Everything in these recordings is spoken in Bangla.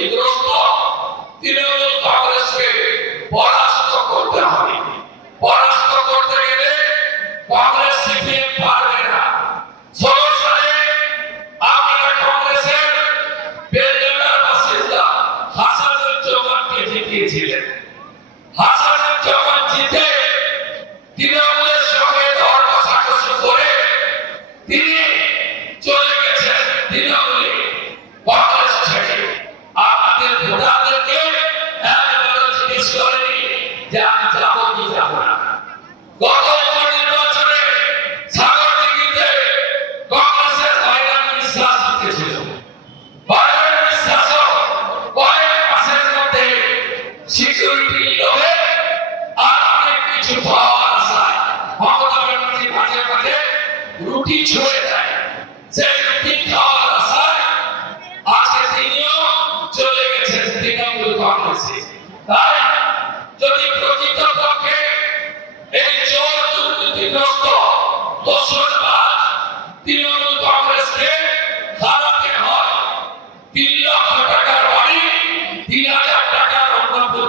ক্ষতিগ্রস্ত তিনি রুটি ছুঁড়ে দেয়। সেই রুটি খাওয়ার আশায় আজকে তিনিও চলে গেছেন তৃণমূল কংগ্রেসে। তাই যদি প্রকৃতপক্ষে এই চোর দুর্নীতিগ্রস্ত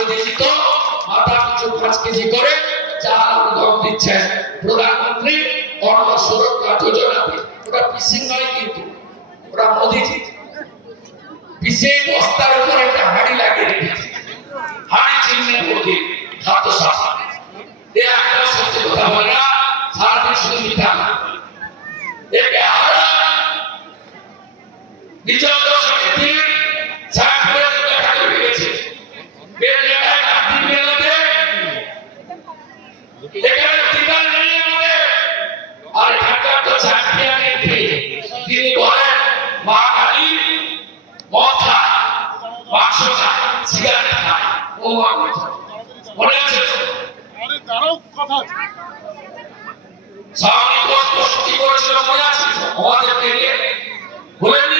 আর মোদিজি তো মাথা কেজি করে চাল গম দিচ্ছেন প্রধানমন্ত্রী অন্ন সুরক্ষা যোজনাতে ওটা পিসিং নয় কিন্তু, ওটা মোদিজি। পিসে বস্তার উপর একটা হাড়ি লাগিয়ে রেখেছে। হাড়ি চিহ্নে মোদি খাদ্য শাসন এ একটা সত্যি কথা বলে না, সারাদিন শুধু মিথ্যা একে আমরা বিজয় মা কালী মদ খায় মাংস খায় সিগারেট খায় ও মা খায় মনে আছে তো? আরে তারাও কথা আছে। স্বামী ঘোষ করেছিল মনে আছে আমাদেরকে নিয়ে? বলেননি?